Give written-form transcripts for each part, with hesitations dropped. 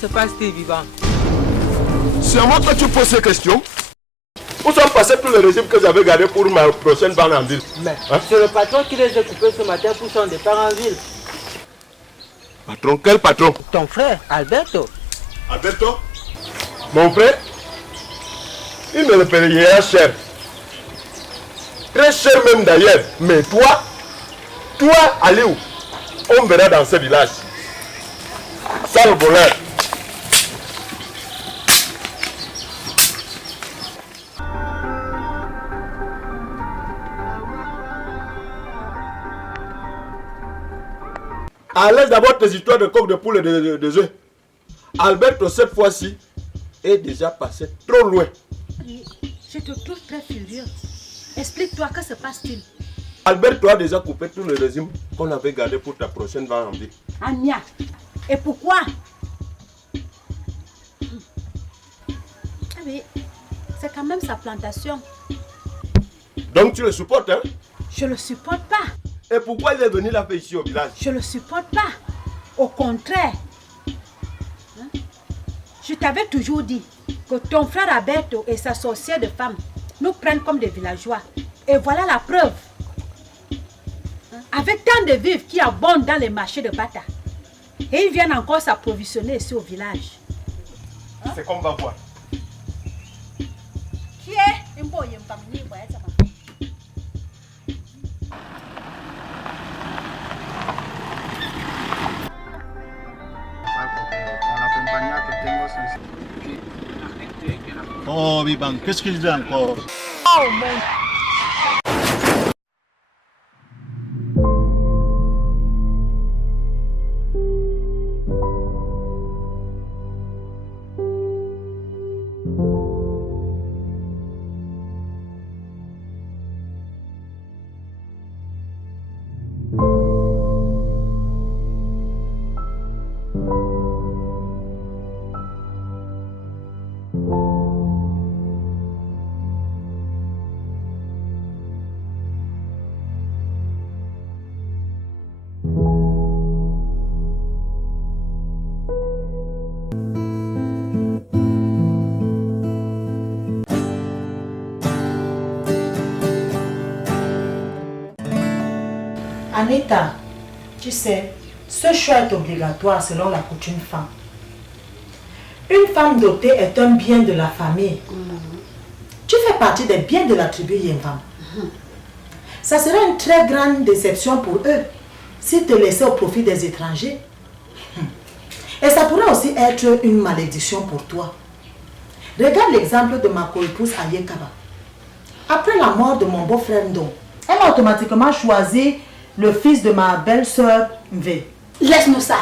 se passe-t-il, Vivant? C'est à moi que tu poses ces questions. Où sont passés tous les régimes que j'avais gardés pour ma prochaine vente en ville? Mais c'est le patron qui les a coupés ce matin pour son départ en ville. Patron? Quel patron? Ton frère, Alberto. Alberto? Mon frère? Il me le payera cher. Très cher même d'ailleurs. Mais toi, Aliou, on verra dans ce village. Sale voleur. Laisse d'abord tes histoires de coq de poule et de œufs. Alberto, cette fois-ci, est déjà passé trop loin. Je te trouve très furieux. Explique-toi, que se passe-t-il? Alberto a déjà coupé tout le régime qu'on avait gardé pour ta prochaine vente en ville. Anya, et pourquoi? Oui, c'est quand même sa plantation. Donc tu le supportes, hein? Je le supporte pas. Et pourquoi il est venu la faire ici au village? Je le supporte pas. Au contraire. Hein? Je t'avais toujours dit que ton frère Alberto et sa sorcière de femme nous prennent comme des villageois. Et voilà la preuve. Hein? Avec tant de vivres qui abondent dans les marchés de Bata. Et ils viennent encore s'approvisionner ici au village. Hein? C'est qu'on va voir. Qui est? Oh, Vivant, qu'est-ce qu'il dit encore? Oh mon... Anita, tu sais, ce choix est obligatoire selon la coutume femme. Une femme dotée est un bien de la famille. Tu fais partie des biens de la tribu Yenvam. Ça serait une très grande déception pour eux s'ils te laissaient au profit des étrangers. Et ça pourrait aussi être une malédiction pour toi. Regarde l'exemple de ma co-épouse Ayekaba. Après la mort de mon beau-frère Ndo, elle a automatiquement choisi le fils de ma belle-sœur Mve. Laisse-nous ça.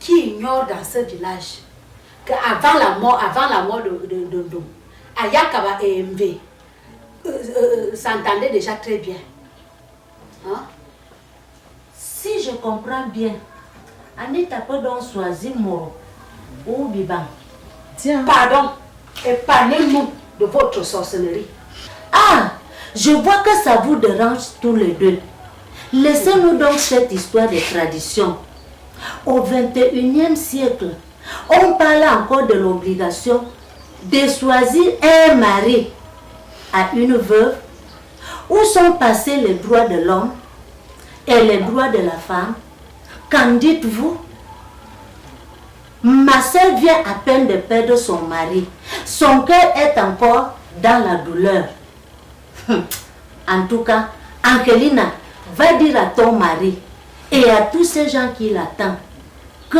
Qui ignore dans ce village qu'avant la mort de Ndo, Ayakaba et Mve s'entendaient déjà très bien. Hein? Si je comprends bien, Anita peut donc choisir Moro ou Biban. Tiens. Pardon, épargnez-nous de votre sorcellerie. Ah, je vois que ça vous dérange tous les deux. Laissez-nous donc cette histoire de tradition. Au 21e siècle, on parle encore de l'obligation de choisir un mari à une veuve. Où sont passés les droits de l'homme et les droits de la femme? Qu'en dites-vous? Ma soeur vient à peine de perdre son mari. Son cœur est encore dans la douleur. En tout cas, Angelina, va dire à ton mari et à tous ces gens qui l'attendent que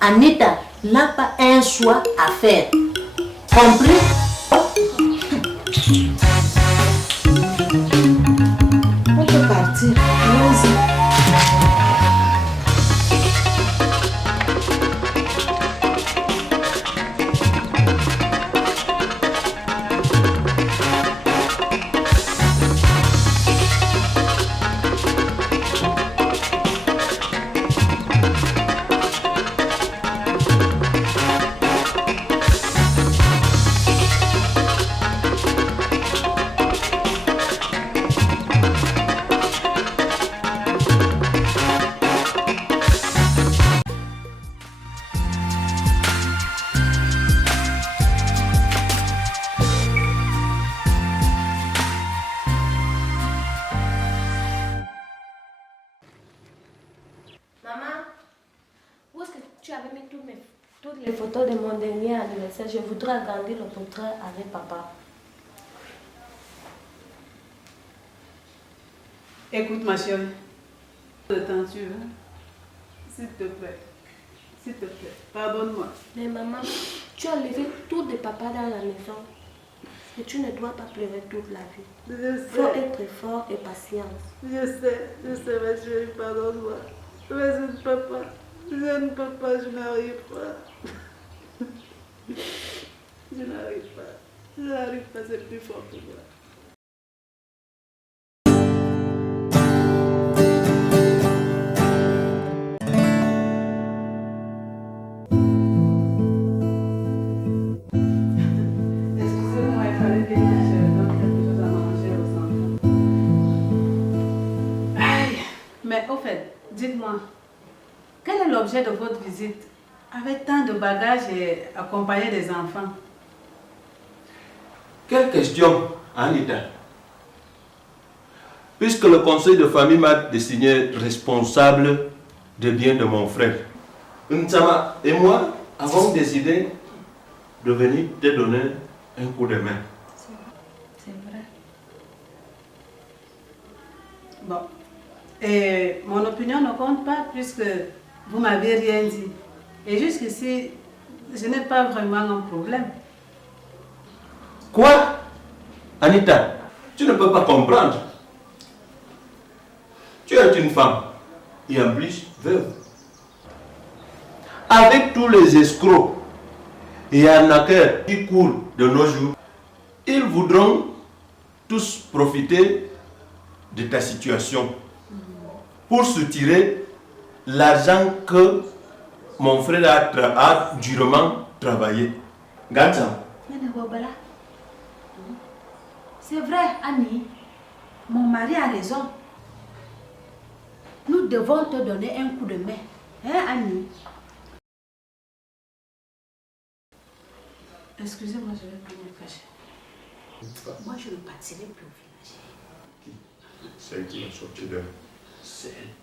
Anita n'a pas un choix à faire. Compris? On peut partir. Allons-y. Les photos de mon dernier anniversaire, je voudrais agrandir le portrait avec papa. Écoute ma chérie, le temps tu veux, s'il te plaît, pardonne-moi. Mais maman, tu as enlevé tout de papa dans la maison. Et tu ne dois pas pleurer toute la vie. Je Il faut sais, être fort et patient. je sais ma chérie, pardonne-moi. Mais je ne peux pas, je n'arrive pas. Je n'arrive pas, c'est plus fort que moi. Excusez-moi, il fallait bien que je donne quelque chose à manger aux enfants. Aïe, mais au fait, dites-moi, quel est l'objet de votre visite avec tant de bagages et accompagné des enfants? Quelle question, Anita? Puisque le conseil de famille m'a désigné responsable des biens de mon frère, Nsama et moi avons décidé de venir te donner un coup de main. C'est vrai. Bon. Et mon opinion ne compte pas puisque vous m'avez rien dit. Et jusqu'ici, je n'ai pas vraiment un problème. Quoi? Anita, tu ne peux pas comprendre. Tu es une femme et en plus veuve. Avec tous les escrocs et arnaqueurs qui courent de nos jours, ils voudront tous profiter de ta situation pour soutirer l'argent que mon frère a durement travaillé. Garde ça. C'est vrai, Annie. Mon mari a raison. Nous devons te donner un coup de main. Hein, Annie? Excusez-moi, je vais venir cacher. Moi, je ne partirai plus au village. C'est qui a sorti de... C'est elle.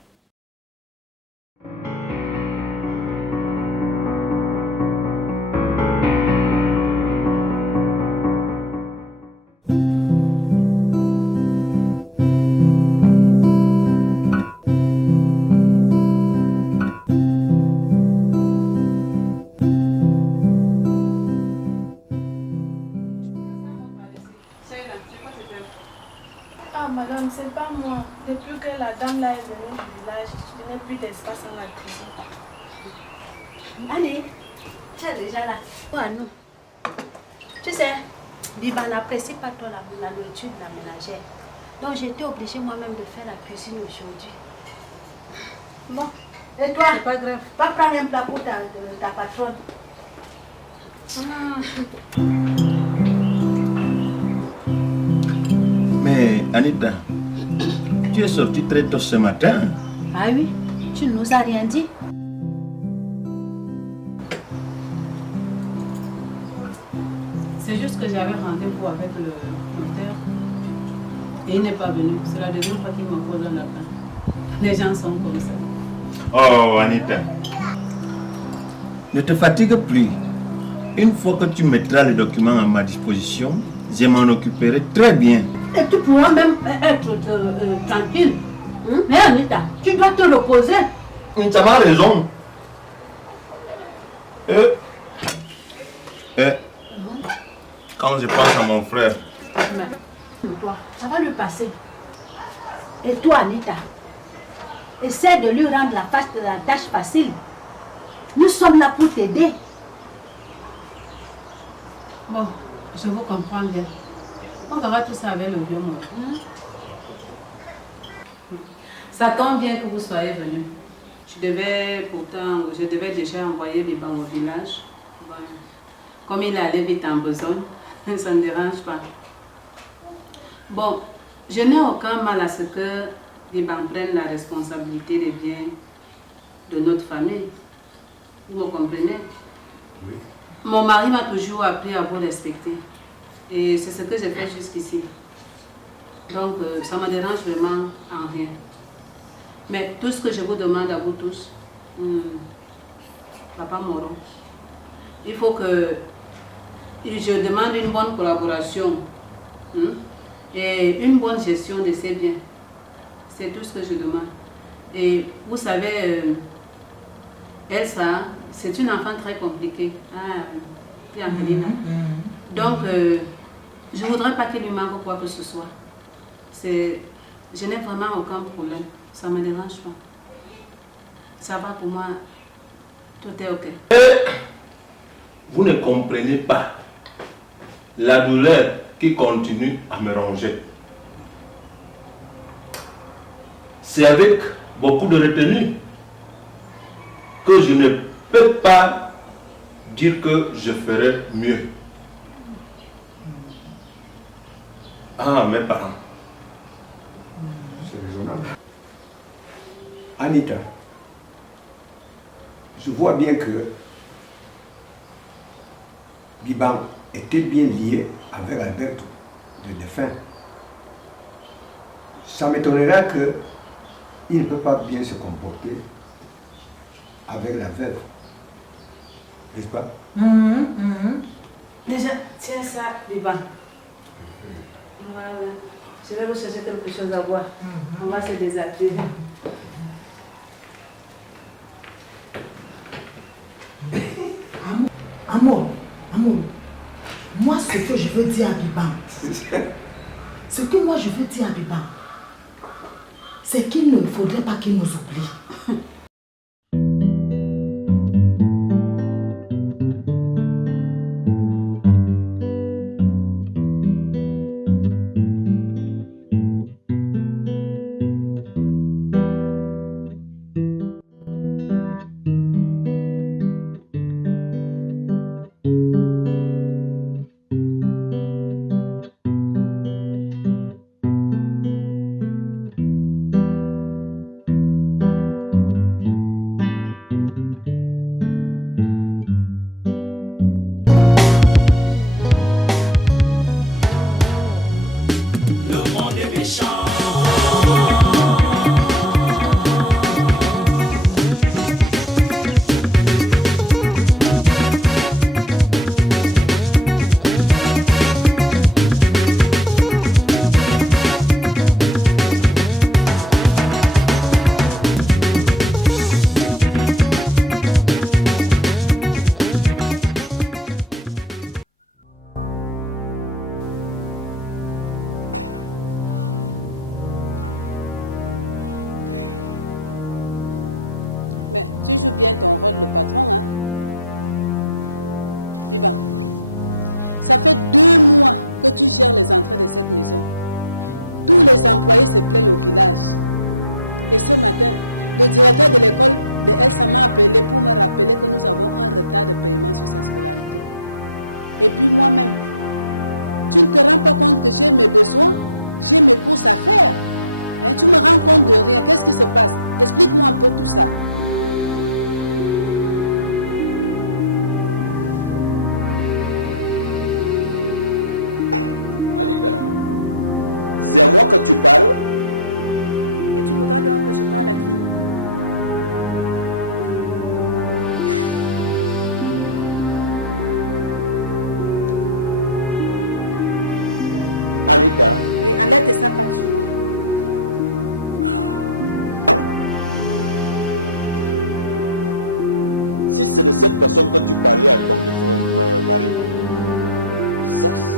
Ah madame, c'est pas moi. Depuis que la dame là est venue du village, je n'ai plus d'espace dans la cuisine. Annie, tu es déjà là. Oh, non. Tu sais, Biba n'apprécie pas trop la nourriture de la ménagère. Donc j'étais obligée moi-même de faire la cuisine aujourd'hui. Bon, et toi? C'est pas grave. Va prendre un plat pour ta patronne. Mais Anita, tu es sortie très tôt ce matin. Ah oui, tu ne nous as rien dit. C'est juste que j'avais rendez-vous avec le notaire et il n'est pas venu. C'est la deuxième fois qu'il me pose un appel. Les gens sont comme ça. Oh Anita, ne te fatigue plus. Une fois que tu mettras les documents à ma disposition, je m'en occuperai très bien. Et tu pourras même être tranquille. Mais Anita, tu dois te reposer. Tu as raison. Quand je pense à mon frère, Mais toi, ça va lui passer. Et toi, Anita, essaie de lui rendre la tâche facile. Nous sommes là pour t'aider. Bon, je vous comprends bien. On verra tout ça avec le vieux mot. Ça tombe bien que vous soyez venu. Je devais déjà envoyer Biba au village. Bon, comme il est allé vite en besogne, ça ne dérange pas. Bon, je n'ai aucun mal à ce que Biba prenne la responsabilité des biens de notre famille. Vous me comprenez? Oui. Mon mari m'a toujours appris à vous respecter. Et c'est ce que j'ai fait jusqu'ici. Donc, ça ne me dérange vraiment en rien. Mais tout ce que je vous demande à vous tous, Papa Moro, il faut que je demande une bonne collaboration et une bonne gestion de ses biens. C'est tout ce que je demande. Et vous savez, Elsa, c'est une enfant très compliquée. Donc, je ne voudrais pas qu'il lui manque quoi que ce soit. Je n'ai vraiment aucun problème. Ça ne me dérange pas. Ça va pour moi. Tout est OK. Et vous ne comprenez pas la douleur qui continue à me ronger. C'est avec beaucoup de retenue que je ne peux pas dire que je ferai mieux. Ah, mes parents. C'est raisonnable. Anita, je vois bien que Biban était bien lié avec Alberto, le défunt. Ça m'étonnerait qu'il ne peut pas bien se comporter avec la veuve. N'est-ce pas? Déjà, tiens ça, Biban. Voilà. Je vais vous chercher quelque chose à boire. On va se désactiver. Amour, moi ce que je veux dire à Biban, ce que moi je veux dire à Biban, c'est qu'il ne faudrait pas qu'il nous oublie. Mais tu joues bien ton rôle de patron, hein? Biban, ça fait 2 mois que tu gères les entrées de cette maison. Tous les employés se plaignent au village. Et ce matin, le directeur de l'école de Elsa m'a appelé pour me rappeler que nous avons un retard de paiement sur sa scolarité. Et puis moi-même, tu ne te rends pas compte que j'ai mes besoins, j'ai mes courses à faire. Hein, tu me rends compte de rien. Qu'est-ce qui se passe? Explique-moi un peu tout ça. C'est à moi que tu parles? Et tu voudras donc que je parle à qui? Anita. Et enlève tes sapates sur moi. Si c'est de cette personne que tu parlais à ton défunt mari, ça c'est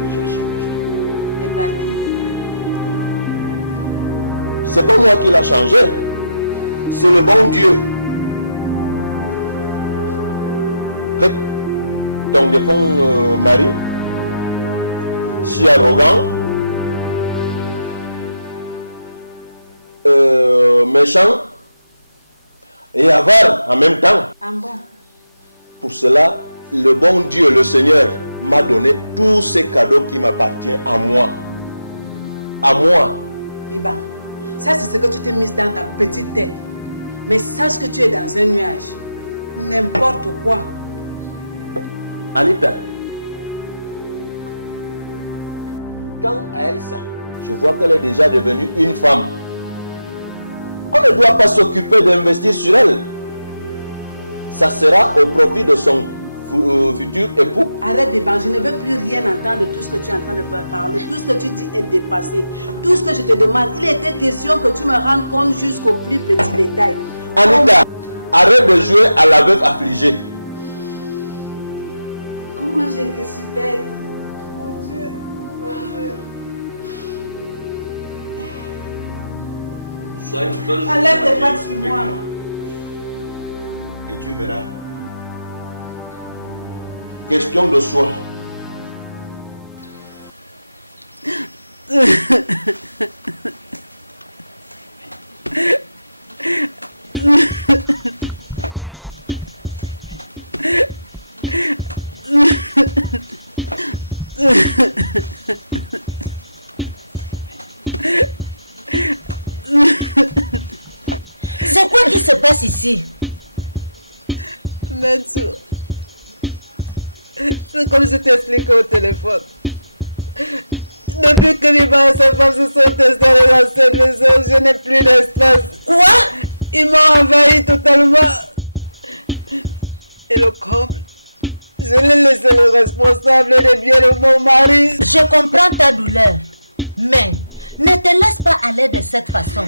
déjà changé. Et par qui? C'est pas moi qui l'a changé, c'est le bon Dieu. Avec ton défunt mari, si arrogant, méchant et avare en même temps. Ah bon? Pour cela, le bon Dieu, le Seigneur, m'a donné tous ces cadeaux qui m'appartiennent à moi. À moi. Biban, ça c'est ce que tu t'es mis dans ta petite tête. Mais sache que tu es dans un nuage. N'importe quoi. Anita, quant à Elsa, je vois qu'elle est déjà devenue une femme. On ne doit pas s'occuper d'investir sur elle. ça sera au profit de son futur époux. Arrête Biban, je ne veux plus rien entendre de tout ce que tu es en train de parler. Tout ce que tu dis est dépassé. Tout ce que je te demande, il était question que tu me rendes compte jusqu'au plus petit détail. Anita, arrête de jouer à la veuve affligée. Comment j'ai été si bête. Mon Dieu, mon Dieu. Sois une bonne. Enlève tes pattes sur moi. Et tu verras. Question de soi. C'est quoi qui se passe ici? Mensou, c'est comme je t'expliquais au téléphone. Depuis que Biban et sa femme se sont installés dans cette maison, je n'ai plus d'espace. Quoi? Ils m'ont envahi totalement. Et le comble, je l'ai laissé le responsable des biens de mon mari. Je comprends ta douleur, mais ne te laisse pas aller de cette façon.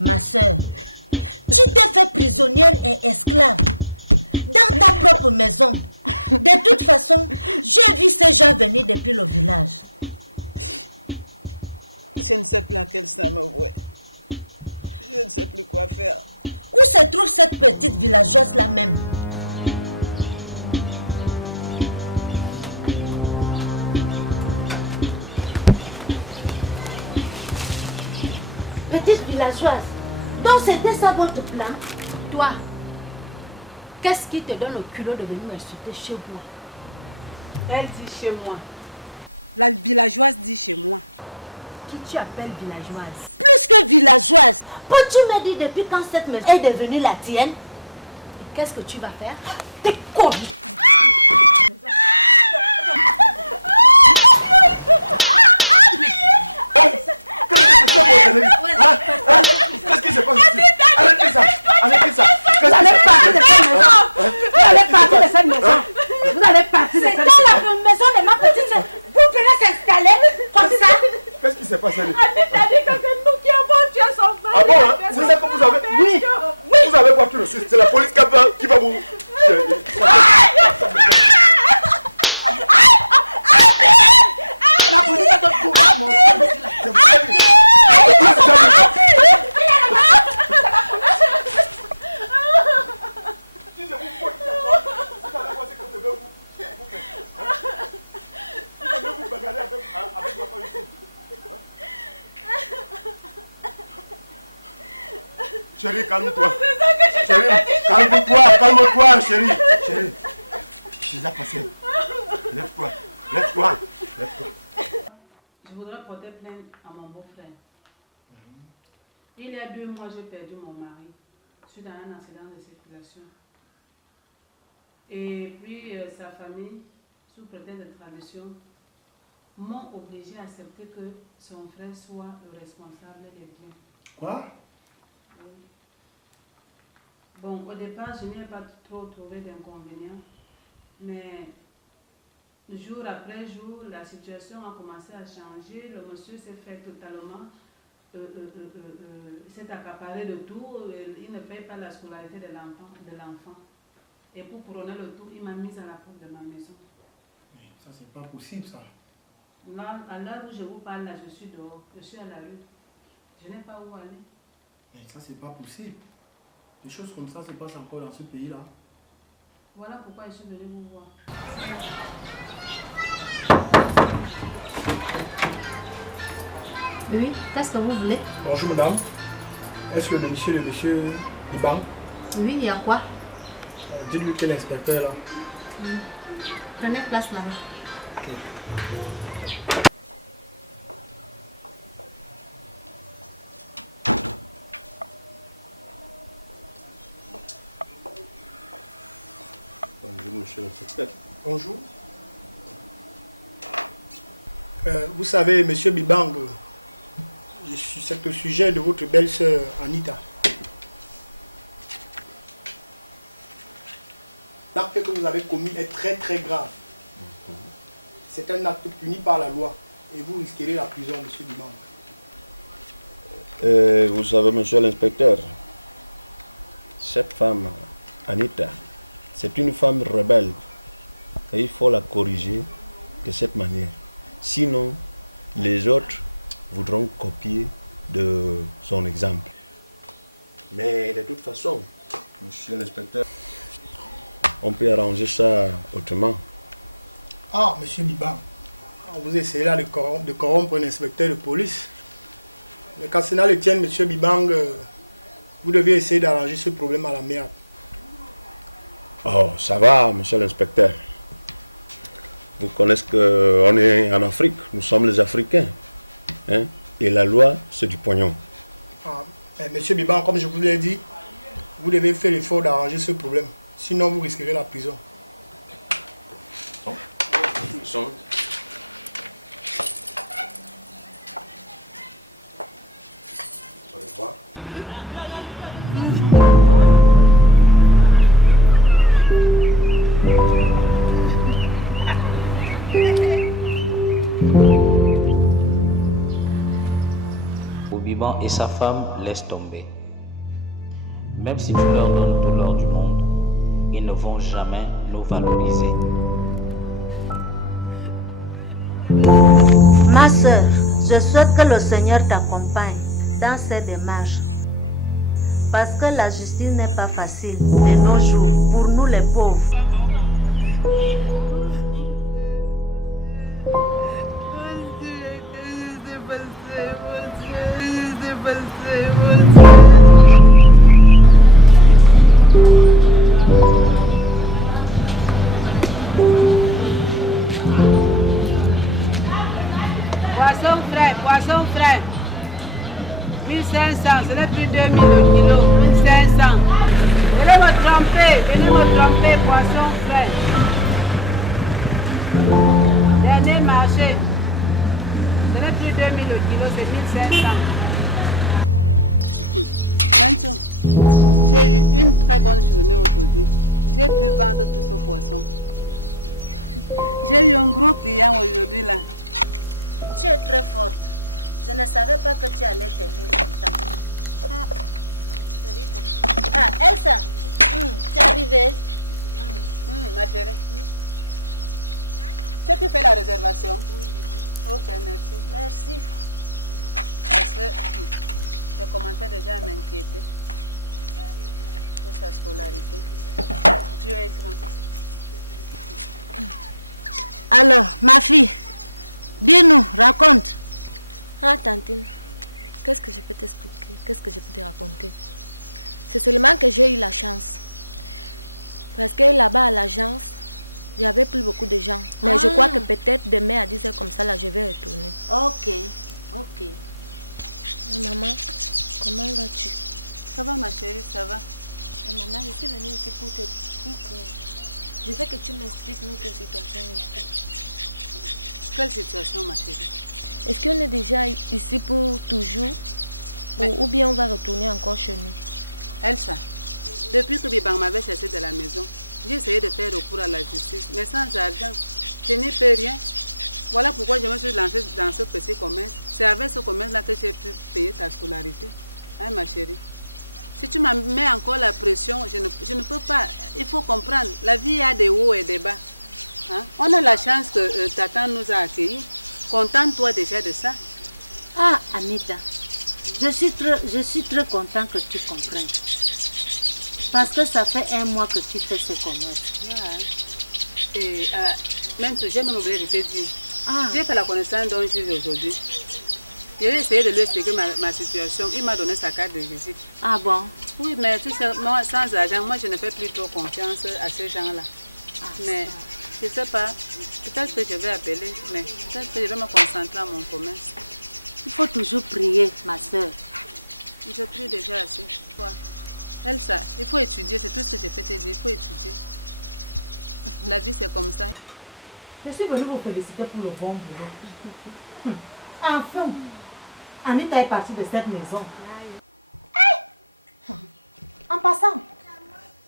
Ma soeur, tu t'es fait prisonnière et esclave dans ta propre maison. De toute façon, j'ai vu ces gens venir depuis le village. Je ne sais plus à quel sein me vouer. Je ne sais plus quoi faire. Où se trouve cette petite villageoise là même? Petite villageoise, donc c'était ça votre plan? Toi, qu'est-ce qui te donne le culot de venir m'insulter chez moi? Elle dit chez moi. La villageoise dit chez moi. Qui tu appelles villageoise? Plus que villageoise. Peux-tu me dire depuis quand cette maison est devenue la tienne? Et qu'est-ce que tu vas faire? T'es con! Qu'est-ce qui se passe ici? Arrêtez ça! Arrêtez ça! Vous allez partir de cette maison! Vous allez partir de cette maison! Vous allez partir de cette maison! C'est dans la maison de ma petite soeur. Vous venez s'installer comme ça? Qu'est-ce qui s'est passé? Anita dit que c'est nous qui avons tué son frère! Ah bon, hein? C'est ça que vous avez? Oui! Vous avez quoi tout le suite? C'est la police qui va vous... La police va te trouver, mon frère! Chérie, calme-toi. Chérie, calme-toi, calme-toi, chérie. Chérie, je suis passé. Lève-toi, lève-toi, lève-toi. Je voudrais porter plainte à mon beau-frère. Il y a 2 mois, j'ai perdu mon mari suite à un accident de circulation. Et puis sa famille, sous prétexte de tradition, m'ont obligé à accepter que son frère soit le responsable des biens. Quoi? Bon, au départ, je n'ai pas trop trouvé d'inconvénients, mais jour après jour, la situation a commencé à changer. Le monsieur s'est fait totalement, s'est accaparé de tout. Il ne paye pas la scolarité de l'enfant. Et pour couronner le tout, il m'a mise à la porte de ma maison. Mais ça, c'est pas possible, ça. Là, à l'heure où je vous parle, là, je suis dehors, je suis à la rue. Je n'ai pas où aller. Mais ça, c'est pas possible. Des choses comme ça se passent encore dans ce pays-là. Voilà pourquoi je suis venue vous voir. Oui, qu'est-ce que vous voulez? Bonjour, madame. Est-ce que le monsieur Biban? Oui, il y a quoi? Dites-lui quel inspecteur là. Prenez place là-bas. Okay. Bonjour, monsieur l'inspecteur. Bonjour. Vous savez, monsieur Bibang, c'est au sujet de votre belle-sœur Anita. L'acte que vous avez commis est très très grave. C'est un acte puni par la loi et vous risquerez la prison, monsieur Bibang. Vous savez, monsieur l'inspecteur, cette femme, Anita, c'est une femme rebelle et il faut la corriger de cette manière. Sinon, les autres voudront copier de son exemple. Mais de toute façon, monsieur l'inspecteur, on peut arranger ça autrement. Ah, monsieur Bibang, vous essayez là de corrompre un inspecteur de police. Mais quand cela le tient, monsieur Bibang, vous devez essayer d'arranger ce problème à la merde. Oh, ça va, monsieur l'inspecteur. Vous connaissez qu'on est en Afrique, nous sommes les Africains. Hein? Et la loi, c'est du pognon. Ah, mais monsieur Bibang, comme je vous l'ai dit, vous devez faire l'effort d'arranger ce problème. Sinon, vous risquerez la prison. Bon, et sa femme laisse tomber. Même si nous leur donnons tout l'or du monde, ils ne vont jamais nous valoriser. Ma soeur, je souhaite que le Seigneur t'accompagne dans ces démarches. Parce que la justice n'est pas facile de nos jours pour nous les pauvres. Poisson frais. 1500, ce n'est plus 2000 au kilo. 1500. Venez me tromper, poisson frais. Dernier marché. Ce n'est plus 2000 au kilo, c'est 1500. Maintenant, j'ai eu une très bonne journée aujourd'hui. J'ai pu vendre tout ce poisson. J'ai eu un gros client aujourd'hui là. Tu es très forte. Je ne savais pas que tu allais tenir longtemps. Ah, Elsa, tu es arrivée. Ma chérie. Tu as pu faire la réservation? Oui. Ok, merci. Merci. Parce que je commençais déjà à m'inquiéter de sa scolarité. Dieu est grand. Alors, ma fille, dis-nous, raconte. Ah, tantine, qu'est-ce que je peux t'expliquer? Qu'est-ce que je peux te raconter? C'est seulement que j'ai eu la chance. Parce que là-bas à l'agence, il n'y avait plus beaucoup de gens. Mais je crois que peut-être demain à 10h comme ça, là, je vais retourner. Ok. Maman, comment vas-tu? Ça va, ma chérie, ça va. Maman, je suis venue ici pour te dire que je veux que tu m'expliques notre situation ici. Quelle situation, ma chérie? Est-ce qu'on est déjà ici pour toujours? Ou bien on va retourner encore chez nous? Elsa, depuis que Bibang m'avait chassé de la maison, j'ai essayé de faire recours à la justice, mais sans argent, je n'y peux rien. Voilà pourquoi je me suis lancée dans ce petit commerce. C'est avec ce commerce-là que j'ai pu payer ta scolarité. Hein, ma chérie? Si tu me mets encore la pression, je ne peux pas. Il faut comprendre, la vie a des hauts et des bas. Hein? On a la chance que Tata nous a accueillis. Contente-toi déjà de ça. Ah, Anita, je suis très content que tu comprennes. Parce que ça fait 1 mois que tu fais ce commerce. Ouais. Et même j'ai même oublié de te dire. J'ai fait la connaissance d'un juge aujourd'hui. J'ai essayé de lui expliquer ma situation. Il m'a donné sa carte de visite. Ah bon? Oui, mais tu sais, moi, sans argent, moi je ne fais plus trop confiance à ces gens-là. Mais je ne sais pas, peut-être que je vais appeler, mais peut-être que je vais me concentrer à mon commerce. Il faut toujours prier, ma soeur. Je prie déjà assez. Quoi? Elsa, il faut étudier, c'est tout ce que je peux te dire, il faut étudier. La vie c'est comme ça. Je suis venue vous féliciter pour le bon boulot. Enfin, Anita est partie de cette maison. Hey! En passant,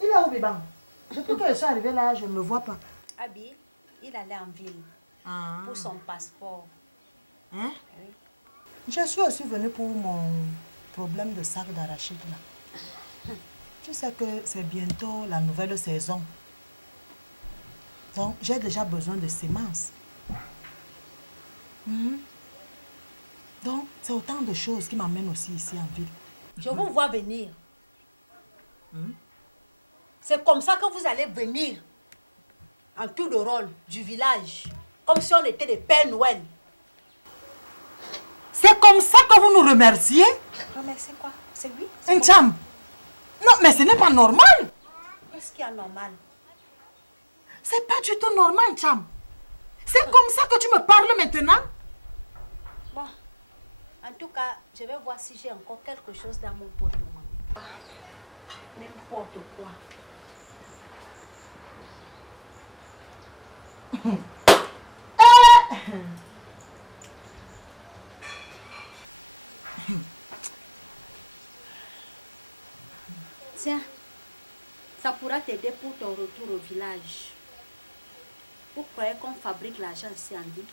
il est où Bibang? Depuis que je suis arrivée là, je ne le vois pas. Abi, il allait en ville pour son passeport. Hein? Oui. Je suis aussi venue pour mon problème de sac d'arachide là. Tu sais que c'est bientôt la nouvelle saison. Donc, j'ai déjà besoin de semences. Donc, c'est autant de choses qui m'amènent aussi ici en ville. Je vous vois venir. C'est comme ça que vous allez venir en tour de rôle du village, comme si on était des Pères Noël. C'est comme ça que vous nous remerciez? Remercier quoi? C'est lui? Ncham! Non, mais ce n'est pas normal! Qu'est-ce qui est normal? C'est pas du tout normal, Ncham! C'est comme ça que tu me parles maintenant? Bon, en tout cas, je vais voir si j'ai encore quelque chose dans mon porte-monnaie. N'importe quoi. Tiens, ça pourra t'aider pour ton retour au village. Vous croyez qu'on fabrique l'argent ici en ville?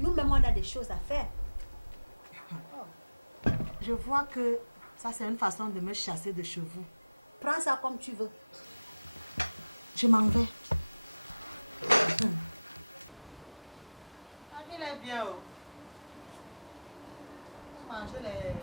Nous-mêmes, on a des choses à faire. Je vois que ça, c'est une façon de me chasser de chez vous. Prends ça comme tu veux. Je m'en vais. Il est bien. Manger les...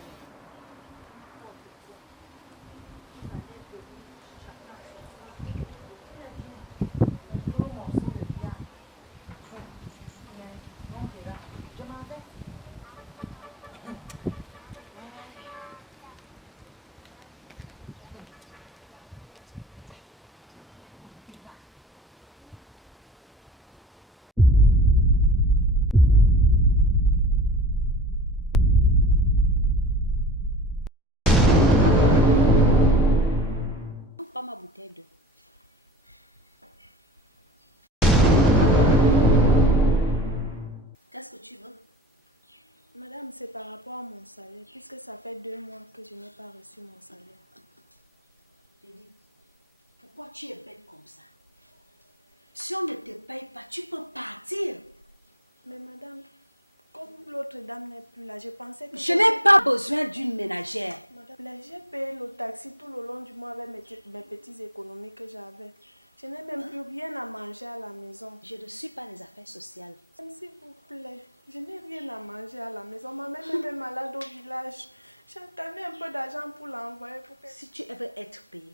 Pas ma bouteille d'eau. Qu'est-ce que tu veux? Madame, c'est par rapport à mon salaire, puisque ça fait 2 mois que je n'ai pas reçu mon salaire. Je dis, pourquoi tu es bête comme ça? Si on ne te paye pas, tu peux partir. Mais madame, comme l'autre dame n'est plus là, je pensais que... Je n'ai pas besoin d'une ménagère. Madame, j'ai payé le taxi tout le long du mois avec mes petites économies que j'avais. Je n'ai même plus rien à manger à la maison. Je ne suis pas les affaires sociales. S'il vous plaît, je n'ai rien à manger à la maison. Ma mère est malade au village. J'attendais un peu d'argent pour l'envoyer. Si tu veux être payé,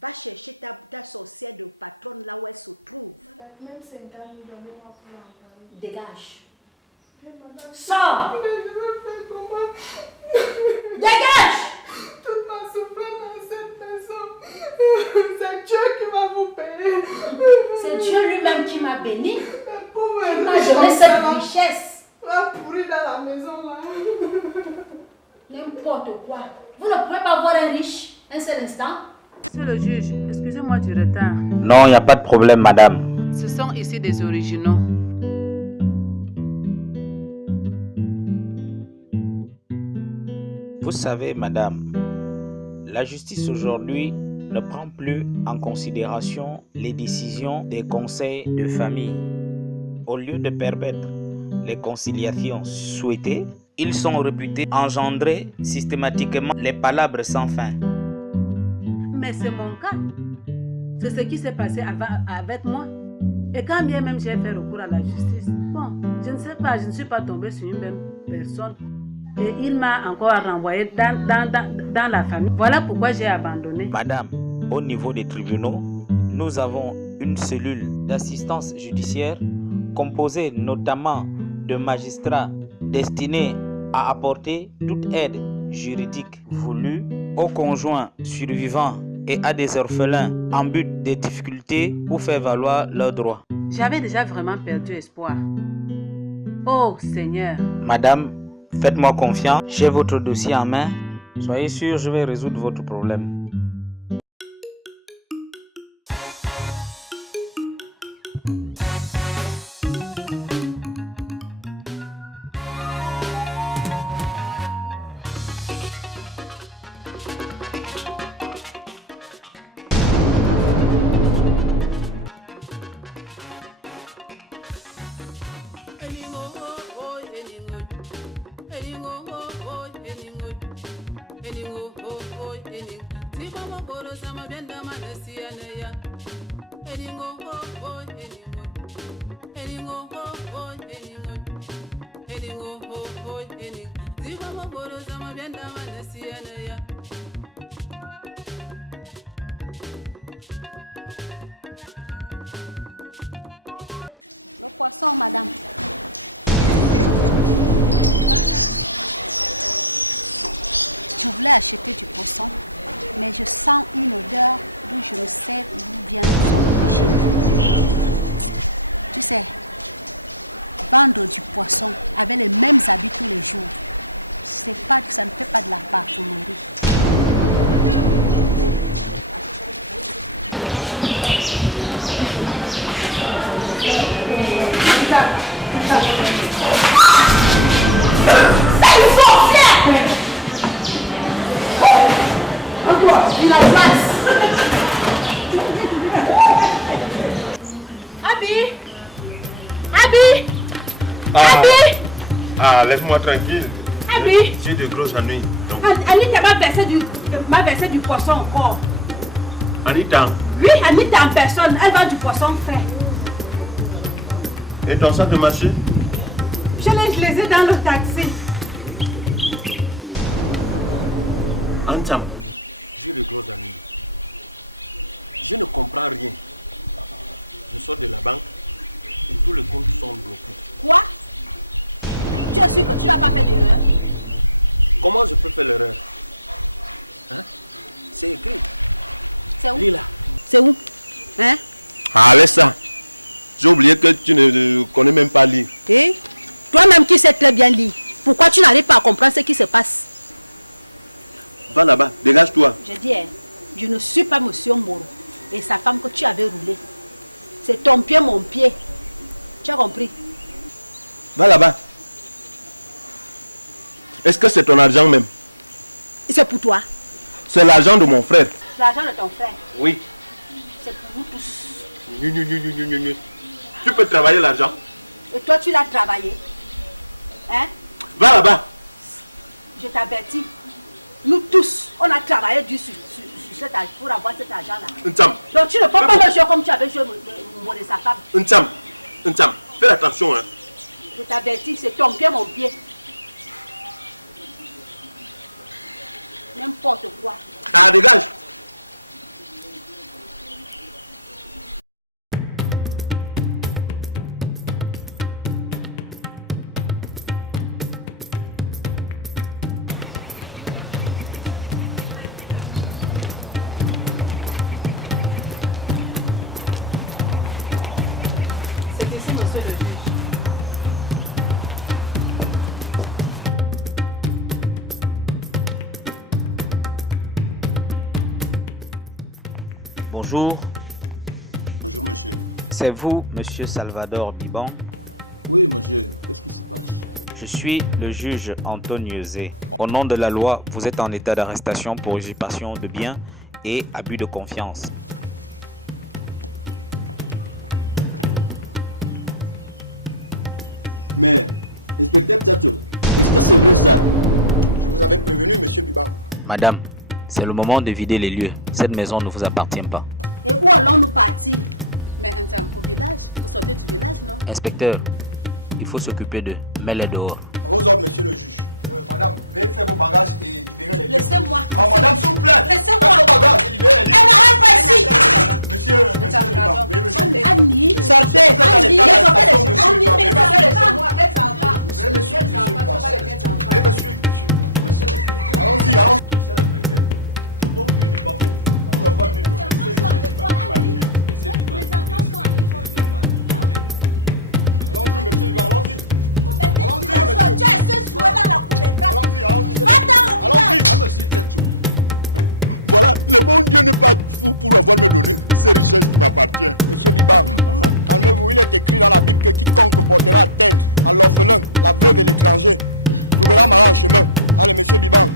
va chercher ta sorcière de patronne là où elle se trouve. Même 50 000, donnez-moi pour l'envoyer. Dégage. Madame, Sors. Mais je veux faire comment? Dégage. Toute ma souffrance dans cette maison, c'est Dieu qui va vous payer. C'est Dieu lui-même qui m'a béni. Qui m'a donné cette richesse. Va pourrir dans la maison là. N'importe quoi. Vous ne pouvez pas voir un riche un seul instant. Monsieur le juge, excusez-moi du retard. Non, il n'y a pas de problème, madame. Ce sont ici des originaux. Vous savez, madame, la justice aujourd'hui ne prend plus en considération les décisions des conseils de famille. Au lieu de permettre les conciliations souhaitées, ils sont réputés engendrer systématiquement les palabres sans fin. Mais c'est mon cas. C'est ce qui s'est passé avec moi. Et quand bien même j'ai fait recours à la justice, bon, je ne sais pas, je ne suis pas tombée sur une même personne. Et il m'a encore renvoyé dans la famille. Voilà pourquoi j'ai abandonné. Madame, au niveau des tribunaux, nous avons une cellule d'assistance judiciaire composée notamment de magistrats destinés à apporter toute aide juridique voulue aux conjoints survivants et à des orphelins en but des difficultés pour faire valoir leurs droits. J'avais déjà vraiment perdu espoir. Oh Seigneur. Madame, faites-moi confiance, j'ai votre dossier en main. Soyez sûre, je vais résoudre votre problème. Le poisson, madame. Je voulais acheter du poisson, mais je sens une odeur d'où je ne sais d'où vient son origine. Tu sais, vendre du poisson avec les mêmes habits tous les jours, ça ne fait pas de la parfumerie. Laisse-moi tranquille. Abi. J'ai de gros ennuis. Anita m'a versé du poisson encore. Anita? Oui, Anita en personne. Elle vend du poisson frais. Et ton sac de marché? Je les ai dans le taxi. Antam, j'ai de gros ennuis. Je ne comprends rien. Je sors de la banque et tous les comptes sont bloqués. Quoi? Tu es sûr que tu n'as pas fait d'erreur? Comment je peux faire l'erreur? Hein? C'est écrit. C'est où? Lila. C'est où? Hein? Ah, laisse ça. J'ai oublié que tu ne connais même pas lire. Et toi-même qui sais très bien lire, pourquoi tu n'arrives pas à comprendre ce qui se passe? Va là-bas, dégage-toi. Je dis, je ne suis pas monsieur Moro et sa femme que tu avais roulé. C'est ton pied, mon pied. Tu as compris? Va là-bas. Est-ce que c'est ton argent même? C'est pour toi. C'est l'argent de mon frère. L'argent de ton frère. Oui. C'est pour vous tous. Tu peux travailler l'argent. Et toi, tu l'as travaillé. Hein? Va là-bas. Je t'avertis. Nous tous, on a travaillé sur cet argent pour avoir cet argent-là. Ntam. Donc tu ne peux pas me jouer comme tu avais joué mon de sa femme. Ntam, fais attention. Hein. Je t'avertis, c'est ton pied, mon pied. N'importe quoi. Ah, dégage. C'est ici, monsieur le juge. Bonjour. Bonjour, monsieur. C'est vous, monsieur Salvador Biban? Oui, monsieur. Qu'est-ce qui se passe? Je suis le juge Antonio Zé. Au nom de la loi, vous êtes en état d'arrestation pour usurpation de biens et abus de confiance. Mais, inspecteur Tchatcho, est-ce que c'est vrai ça? Je vous avais prévenu, monsieur Biban. Madame, c'est le moment de vider les lieux. Cette maison ne vous appartient pas. Et où allons-nous partir? Mais au village, vous sortez du village, non? Inspecteur, il faut s'occuper d'eux. Mets-les dehors. À vos ordres, monsieur le juge. Madame, veuillez faire vos bagages et libérer les lieux. Laissez-moi. Ah, madame, s'il vous plaît. Laissez-moi. Faites vos bagages et libérez les lieux. Elle n'arrête pas ici. Monsieur Biban. Annie, sortez. Annie, Allons-y. Monsieur l'inspecteur, le bon Dieu n'est pas faux. Pour avoir mis données, c'est juste pas partir. Allons-y, monsieur Biban, allons-y. Tu as assez joué dans la cour des grands. Allons-y. Va dans le village. monsieur Tchatcho. Voilà, le bon Dieu n'est pas fou pour avoir me donné ces richesses qui m'appartiennent. Monsieur Biban, calmez-vous, il est écrit dans la Bible que quiconque portera atteinte à l'orphelin, la veuve et l'étranger trouvera malin en chemin. Allez, monsieur Biban.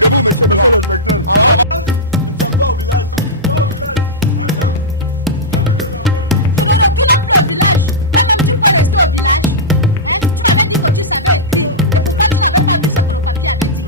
Debout, monsieur Biban. Monsieur l'inspecteur. Nous sommes pas au village. Tu n'as plus au village. Toi-même, tu peux rester au village. Hein? Tu m'avais dit que tu tu savais écrire. Et pourquoi tu n'avais pas vu ce que le papier avait dit?